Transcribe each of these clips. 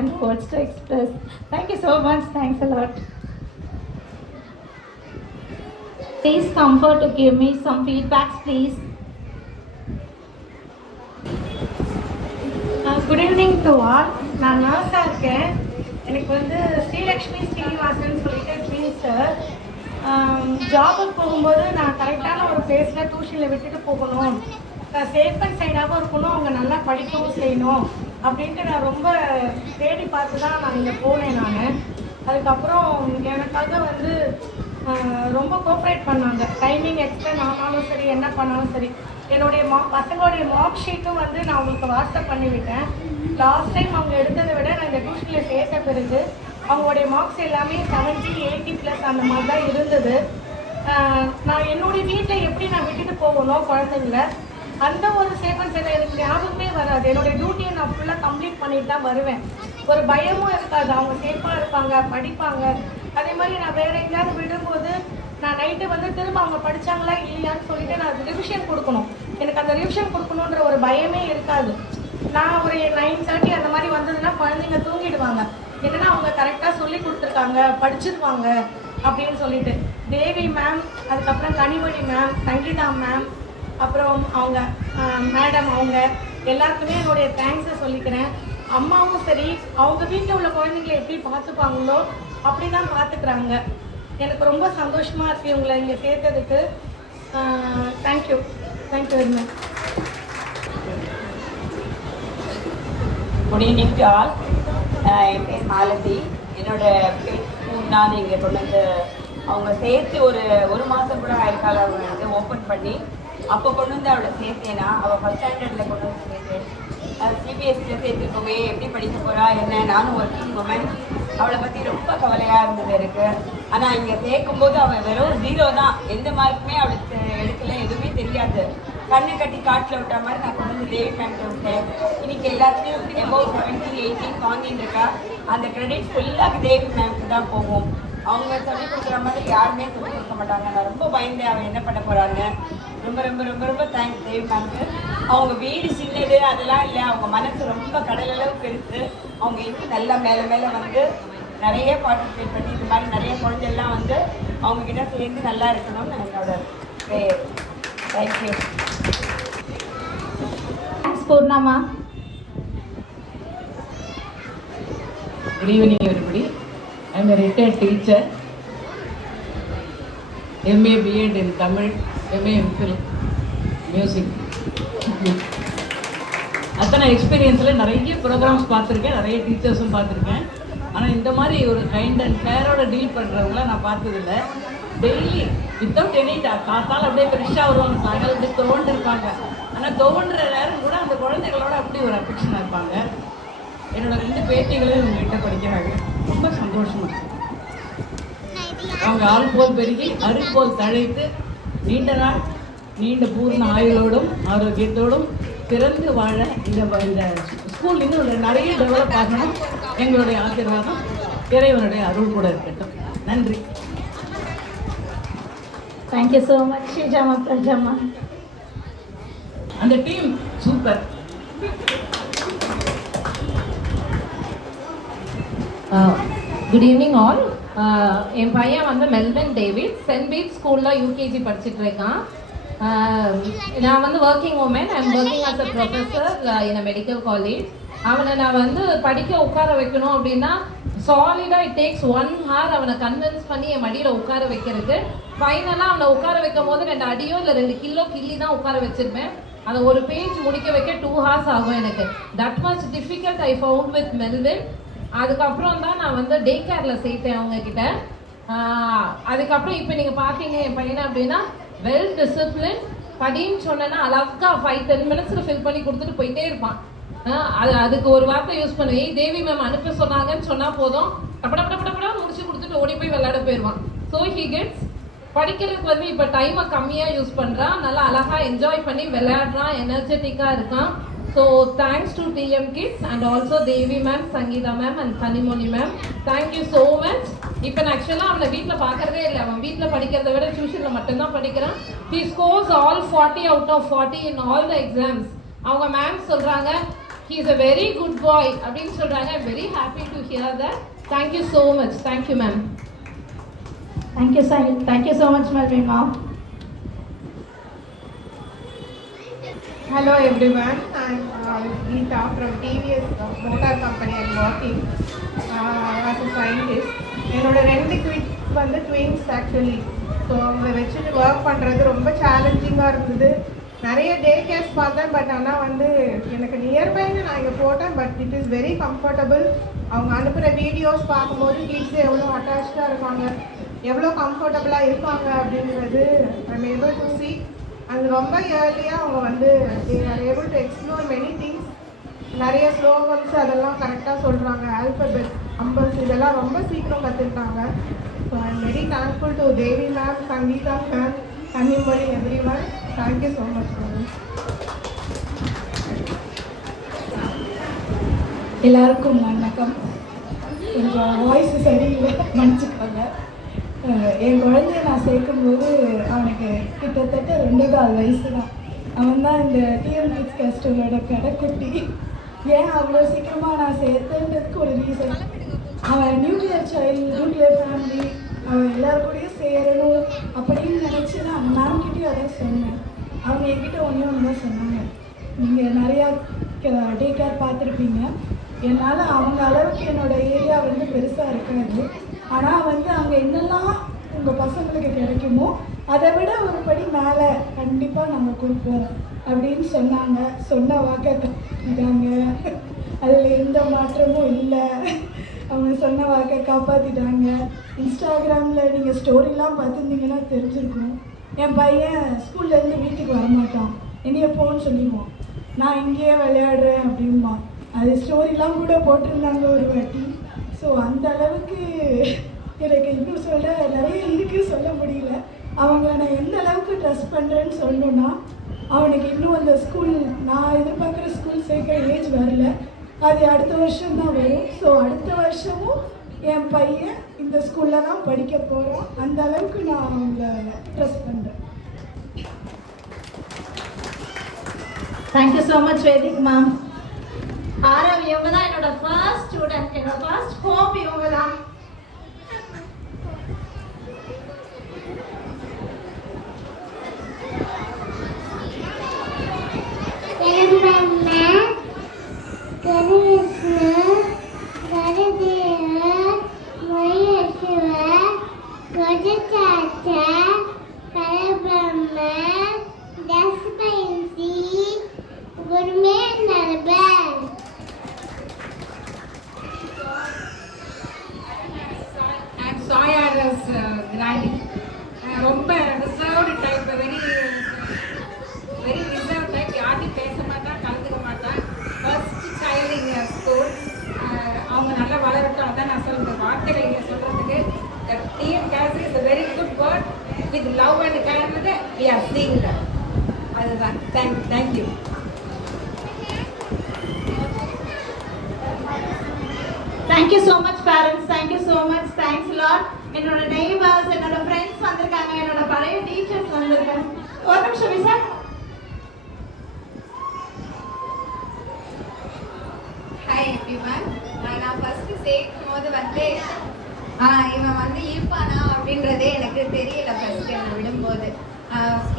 can't words to express. Thank you so much. Thanks a lot. Please comfort to give me some feedbacks, please. Good evening to all. நான் நர்ஸாக இருக்கேன். எனக்கு வந்து ஸ்ரீலக்ஷ்மி ஸ்ரீனிவாசன் சொல்லிட்டு twins sir. ஜாபுக்கு போகும்போது நான் கரெக்டான ஒரு பிளேஸில் டியூஷனில் விட்டுட்டு போகணும், சேஃப் அண்ட் சைடாகவும் இருக்கணும், அவங்க நல்லா படிக்கவும் செய்யணும் அப்படின்ட்டு நான் ரொம்ப தேடி பார்த்து தான் நான் இங்கே போனேன். அதுக்கப்புறம் எனக்காக வந்து ரொம்ப கோஆப்ரேட் பண்ணாங்க. டைமிங் எக்ஸ்டெண்ட் ஆனாலும் சரி, என்ன பண்ணாலும் சரி. என்னுடைய பசங்களுடைய மார்க் ஷீட்டும் வந்து நான் அவங்களுக்கு வாட்ஸ்அப் பண்ணிவிட்டேன். லாஸ்ட் டைம் அவங்க எடுத்ததை விட நான் இந்த டியூஷனில் சேர்த்த பிறகு அவங்களுடைய மார்க்ஸ் எல்லாமே 70, 80+ அந்த மாதிரி தான் இருந்தது. நான் என்னுடைய வீட்டில் எப்படி நான் விட்டுட்டு போகணும் குழந்தைங்கள, அந்த ஒரு சேஃபன் சைடு எனக்கு ஞாபகமே வராது. என்னுடைய டியூட்டியை நான் ஃபுல்லாக கம்ப்ளீட் பண்ணிட்டு தான் வருவேன். ஒரு பயமும் இருக்காது, அவங்க சேஃபாக இருப்பாங்க, படிப்பாங்க. அதே மாதிரி நான் வேறு எங்கேயாவது விடும்போது நான் நைட்டு வந்து திரும்ப அவங்க படித்தாங்களா இல்லையான்னு சொல்லிட்டு நான் ரிவிஷன் கொடுக்கணும். எனக்கு அந்த ரிவிஷன் கொடுக்கணுன்ற ஒரு பயமே இருக்காது. நான் ஒரு 9:30 அந்த மாதிரி வந்ததுன்னா குழந்தைங்க தூங்கிடுவாங்க. என்னென்னா அவங்க கரெக்டாக சொல்லி கொடுத்துருக்காங்க, படிச்சிருவாங்க அப்படின்னு சொல்லிட்டு. தேவி மேம், அதுக்கப்புறம் கனிமொழி மேம், சங்கீதா மேம், அப்புறம் அவங்க மேடம், அவங்க எல்லாருக்குமே என்னுடைய தேங்க்ஸை சொல்லிக்கிறேன். அம்மாவும் சரி, அவங்க வீட்டில் உள்ள குழந்தைங்களை எப்படி பார்த்துப்பாங்களோ அப்படி தான் பார்த்துக்குறாங்க. எனக்கு ரொம்ப சந்தோஷமாக இருக்குது இவங்களை இங்கே சேர்த்ததுக்கு. Thank you very much. Good evening to all. என் பேர் மாலதி. என்னோட நான் இங்கே கொண்டு வந்து அவங்க சேர்த்து ஒரு மாதம் கூட ஆயிருக்கால அவங்க வந்து ஓப்பன் பண்ணி அப்போ கொண்டு வந்து அவளை சேர்த்தேன்னா அவள் ஃபஸ்ட் ஸ்டாண்டர்டில் கொண்டு வந்து சேர்த்தேன். சிபிஎஸ்சியில் சேர்த்துருக்கோமே, எப்படி படிக்க போகிறா என்ன. நானும் ஒர்க்கிங் உமன், அவளை பற்றி ரொம்ப கவலையாக இருந்தது எனக்கு. ஆனால் இங்கே சேர்க்கும்போது அவள் வெறும் 0 தான், எந்த மார்க்குமே அவளுக்கு எடுக்கல, எதுவுமே தெரியாது. கண்ணை கட்டி காட்டில் விட்ட மாதிரி நான் கொண்டு வந்து தேவி மேம்கிட்ட விட்டேன். இன்னைக்கு எல்லாத்துலேயும் எபோவ் 17, 18 வாங்கிட்டு இருக்கா. அந்த கிரெடிட் ஃபுல்லாக தேவி மேம்க்கு தான் போகும். அவங்க சொல்லிக் கொடுக்குற மாதிரி யாருமே சொல்லிக் கொடுக்க மாட்டாங்க. நான் ரொம்ப பயந்தேன் அவன் என்ன பண்ண போகிறாங்க. ரொம்ப ரொம்ப ரொம்ப ரொம்ப தேங்க்ஸ் தேவி மேம்க்கு. அவங்க வீடு சின்னது அதெல்லாம் இல்லை, அவங்க மனசு ரொம்ப கடலளவு பெருசு. அவங்க இன்னும் நல்லா மேலே மேலே வந்து நிறைய பார்ட்டிசிபேட் பண்ணி இது மாதிரி நிறைய குழந்தைலாம் வந்து அவங்கக்கிட்ட சேர்ந்து நல்லா இருக்கணும்னு என்னோட பேர். தேங்க்யூ. தேங்க்ஸ் பூர்ணாமா. Good evening everybody. I am a retired teacher. MA B.Ed in Tamil, MA MPhil Music. அத்தனை எக்ஸ்பீரியன்ஸில் நிறைய ப்ரோக்ராம்ஸ் பார்த்துருக்கேன், நிறைய டீச்சர்ஸும் பார்த்துருக்கேன். ஆனால் இந்த மாதிரி ஒரு கைண்ட் அண்ட் கேரோட டீல் பண்ணுறவங்கள நான் பார்த்ததில்லை. டெய்லி வித்தவுட் எனி காத்தால் அப்படியே ஃப்ரெஷ்ஷாக வருவாங்க, சாயங்காலம் அப்படியே தோண்டு இருப்பாங்க. ஆனால் தோன்ற நேரம் கூட அந்த குழந்தைகளோட அப்படி ஒரு அஃபெக்ஷனாக இருப்பாங்க. என்னோட 2 பேத்திகளும் இவங்ககிட்ட படிக்கிறாங்க. ரொம்ப சந்தோஷமாக இருக்கு. அவங்க ஆள் போல் பெருகி அருள் போல் தழைத்து நீண்ட நாள் நீண்ட பூர்ண ஆயுளோடும் ஆரோக்கியத்தோடும் பிறந்து வாழ இந்த ஸ்கூல் இன்னும் நிறைய டெவலப் ஆகணும். எங்களுடைய ஆசீர்வாதம், இறைவனுடைய அருள் கூட இருக்கட்டும். நன்றி. தேங்க்யூ ஸோ மச் ஸ்ரீஜாமா பிரஜாமா. அந்த team super. Good evening all. என் பையன் வந்து மெல்வின் டேவிட் சென்ட் பீட் ஸ்கூலில் யூகேஜி படிச்சுட்டு இருக்கான். நான் வந்து working woman. I am working as a professor in a medical college. அவனை நான் வந்து படிக்க உட்கார வைக்கணும் அப்படின்னா சாலிடாக இட் டேக்ஸ் 1 hour அவனை கன்வின்ஸ் பண்ணி என் மடியில் உட்கார வைக்கிறதுக்கு. ஃபைனலாக அவனை உட்கார வைக்கும் போது 2 அடியோ இல்லை 2 கிலோ கிள்ளி தான் உட்கார வச்சிருப்பேன். அதை ஒரு பேஜ் முடிக்க வைக்க 2 hours ஆகும் எனக்கு. That much difficult I found with Melvin. அதுக்கப்புறம் தான் நான் வந்து டே கேரில் சேர்த்தேன் அவங்கக்கிட்ட. அதுக்கப்புறம் இப்போ நீங்கள் பார்த்தீங்க என் பையனை அப்படின்னா வெல் டிசிப்ளின். படின்னு சொன்னேன்னா அழகாக 5-10 minutes ஃபில் பண்ணி கொடுத்துட்டு போயிட்டே இருப்பான். அதுக்கு ஒரு வார்த்தை யூஸ் பண்ணுவேன், தேவி மேம் அனுப்ப சொன்னாங்கன்னு சொன்னால் போதும், டப்படப்படப்படப்பட முடிச்சு கொடுத்துட்டு ஓடி போய் விளையாட போயிடுவான். ஸோ ஹி கெட்ஸ் படிக்கிறதுக்கு வந்து இப்போ டைமை கம்மியாக யூஸ் பண்ணுறான், நல்லா அழகாக என்ஜாய் பண்ணி விளையாடுறான், எனர்ஜெட்டிக்காக இருக்கான். So thanks to TM Kids and also Devi ma'am, Sangeetha ma'am and Kanimozhi ma'am. Thank you so much. இப்போ நான் ஆக்சுவலாக அவனை வீட்டில் பார்க்குறதே இல்லை. அவன் வீட்டில் படிக்கிறத விட டியூஷனில் மட்டும்தான் படிக்கிறான். He scores all 40 out of 40 in all the exams. அவங்க மேம் சொல்கிறாங்க he is a very good boy அப்படின்னு சொல்றாங்க. I'm very happy to hear that. Thank you so much. Thank you, ma'am. Thank you so much, Melvin ma'am. Hello everyone, I'm Geeta from TVS Motor Company. I'm working as a scientist. என்னோட 2 kids வந்து twins actually. So அவங்க வச்சுட்டு work பண்ணுறது ரொம்ப சேலஞ்சிங்காக இருந்தது. நிறைய டே CARES பார்த்தேன், but ஆனால் வந்து எனக்கு நியர்பைன்னு நான் இங்கே போட்டேன். But it is very comfortable. அவங்க அனுப்புகிற வீடியோஸ் பார்க்கும்போது கிட்ஸ் எவ்வளோ அட்டாச்சாக இருக்காங்க, எவ்வளோ கம்ஃபர்டபுளாக இருப்பாங்க அப்படிங்கிறது ஐம் ஏபிள் டு see. அது ரொம்ப இயர்லியாக அவங்க வந்து they are able to explore many things. நிறைய ஸ்லோகன்ஸ் அதெல்லாம் கரெக்டாக சொல்கிறாங்க. ஆல்ஃபபெட் நம்பர்ஸ் இதெல்லாம் ரொம்ப சீக்கிரம் கற்றுக்கிட்டாங்க. So I am very thankful to Devi ma'am, Sangeetha ma'am, Kanimozhi, everyone. Thank you so much ma'am. எல்லாருக்கும் வணக்கம். கொஞ்சம் வாய்ஸ் சரியில்லை, மன்னிச்சுக்கோங்க. என் குழந்தைய நான் சேர்க்கும்போது அவனுக்கு கிட்டத்தட்ட 2.25 வயசு தான். அவன் தான் இந்த டிஎம் கிட்ஸ் ஃபெஸ்டிவலோட கடைக்குட்டி. ஏன் அவ்வளோ சீக்கிரமாக நான் சேர்த்துன்றதுக்கு ஒரு ரீசன், அவன் நியூக்ளியர் சைல்டு, நியூக்ளியர் ஃபேமிலி, அவன் எல்லாருக்கூடையும் சேரணும் அப்படின்னு நினச்சி நான் மேம்கிட்டையும் அதான் சொன்னேன். அவங்க என்கிட்ட ஒன்று தான் சொன்னாங்க, நீங்கள் நிறையா டே கேர் பார்த்துருப்பீங்க, என்னால் அவங்க அளவுக்கு என்னோடய ஏரியா வந்து பெருசாக இருக்காது, ஆனால் வந்து அங்கே என்னெல்லாம் உங்கள் பசங்களுக்கு கிடைக்குமோ அதை விட ஒரு படி மேலே கண்டிப்பாக நாங்கள் கொடுப்போம் அப்படின்னு சொன்னாங்க. சொன்ன வாக்கை காப்பாற்றிட்டாங்க, அதில் எந்த மாற்றமும் இல்லை. அவங்க சொன்ன வாக்கை காப்பாற்றிட்டாங்க. இன்ஸ்டாகிராமில் நீங்கள் ஸ்டோரிலாம் பார்த்துருந்தீங்கன்னா தெரிஞ்சிருக்கும். என் பையன் ஸ்கூல்லேருந்து வீட்டுக்கு வரமாட்டான், என்னைய போன்னு சொல்லிடுவான், நான் இங்கேயே விளையாடுறேன் அப்படின்பா. அது ஸ்டோரிலாம் கூட போட்டிருந்தாங்க ஒரு வாட்டி. ஸோ அந்த அளவுக்கு எனக்கு இன்னும் சொல்ல நிறைய இருக்குது, சொல்ல முடியல. அவங்கள நான் எந்த அளவுக்கு ட்ரஸ்ட் பண்ணுறேன்னு சொல்லணுன்னா, அவனுக்கு இன்னும் அந்த ஸ்கூல் நான் எதிர்பார்க்குற ஸ்கூல் சேர்க்க ஏஜ் வரல, அது அடுத்த வருஷம் தான் வரும். ஸோ அடுத்த வருஷமும் என் பையன் இந்த ஸ்கூலில் தான் படிக்க போகிறான். அந்த அளவுக்கு நான் அவங்கள ட்ரஸ்ட் பண்ணுறேன். Thank you so much Vedik ma'am. Aarav இவங்க தான் என்னோட ஃபர்ஸ்ட் ஸ்டூடெண்ட், என்னோட ஃபர்ஸ்ட் ஹோப் இவங்க தான். ரொம்ப reserved type, very reserve type, யார்ட்டையும் பேச மாட்டான், கலந்துக்க மாட்டான். ஃபர்ஸ்ட் சைல்டு இங்கே ஸ்கூல். அவங்க நல்லா வளரட்டும், அதான் நான் சொல்கிறேன். வார்த்தைகள் இங்கே சொல்கிறதுக்கு team case is a very good word with love and care. we are seeing that. அதுதான். Thank you. Thank you so much parents, thank you so much, thanks lot. என்னோட நெய்பர்ஸ், என்னோட ஃப்ரெண்ட்ஸ் வந்திருக்காங்க, என்னோட பழைய டீச்சர்ஸ் வந்திருக்காங்க. ஒரு நிமிஷம் விசா. Hi everyone. நான் ஃபஸ்ட்டு சேர்க்கும் போது வந்து இவன் வந்து இருப்பானா அப்படின்றதே எனக்கு தெரியல. ஃபஸ்ட்டு என்னை விடும்போது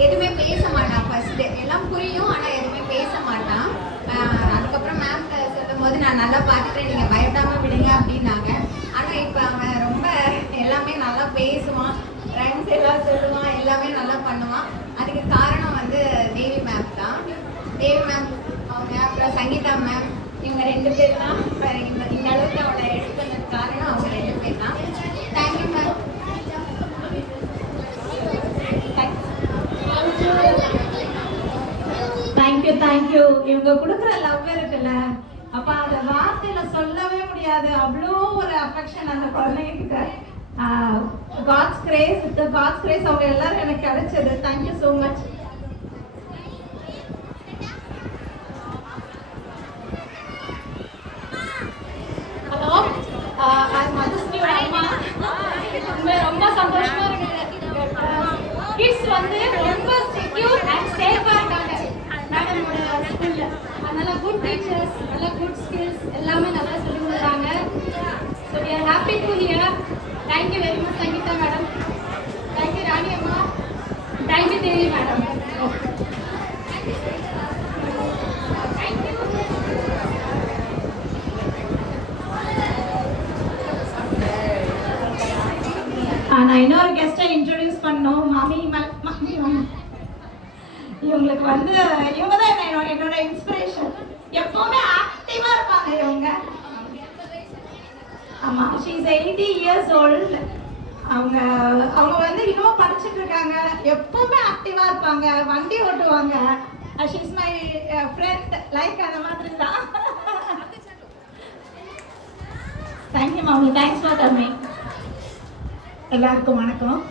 எதுவுமே பேச மாட்டான். ஃபஸ்ட்டு எல்லாம் புரியும், ஆனால் எதுவுமே பேச மாட்டான். அதுக்கப்புறம் மேம் சொல்லும் போது நான் நல்லா பார்த்துட்டேன், நீங்கள் பயப்படாமல் விடுங்க அப்படின்னாங்க. ஆனால் இப்போ அவன் ரொம்ப எல்லாமே நல்லா பேசுவான், ஃப்ரெண்ட்ஸ் எல்லாம் சொல்லுவான், எல்லாமே நல்லா பண்ணுவான். அதுக்கு காரணம் வந்து தேவி மேம் தான். தேவி மேம் அவங்க, அப்புறம் சங்கீதா மேம், இவங்க 2 பேர் தான் இந்த அளவுக்கு அவளை எடுத்துனது காரணம் அவங்க 2 பேர் தான். Thank you ma'am. தேங்க்யூ. இவங்க கொடுக்குற லவ் இருக்குல்ல, அப்போ அந்த வார்த்தையில சொல்லவே முடியாது. அவ்வளோ ஒரு அஃபெக்ஷன் அந்த குழந்தைகிட்ட. காட்ஸ் கிரேஸ் அவங்க எல்லாரும் எனக்கு கிடைச்சது. Thank you so much. ஹலோ, ரொம்ப சந்தோஷமா இருக்கு. கிட்ஸ் வந்து ரொம்ப செக்யூர் அண்ட் சேஃபா இருக்காங்க மேடமோட ஸ்கூல்ல. அதனால குட் டீச்சர்ஸ், நல்ல happy to hear. Thank you very much Sangeetha madam. Thank you Rani அம்மா. Thank you Devi madam. நான் இன்னொரு கெஸ்ட்டை இன்ட்ரடியூஸ் பண்ணோம். மாமி மாமி இவங்களுக்கு வந்து இவங்க தான் என்னோட இன்ஸ்பிரேஷன். எப்பவுமே ஆக்டிவா இருப்பாங்க இவங்க. ஆமா, ஷீ இஸ் 80 years old. அவங்க வந்து இன்னும் படிச்சுட்டு இருக்காங்க. எப்பவுமே ஆக்டிவா இருப்பாங்க, வண்டி ஓட்டுவாங்க. She is my friend, like அந்த மாதிரி தான். தேங்க்யூ மாமி, தேங்க்ஸ் ஃபார் கமிங். எல்லாருக்கும் வணக்கம்.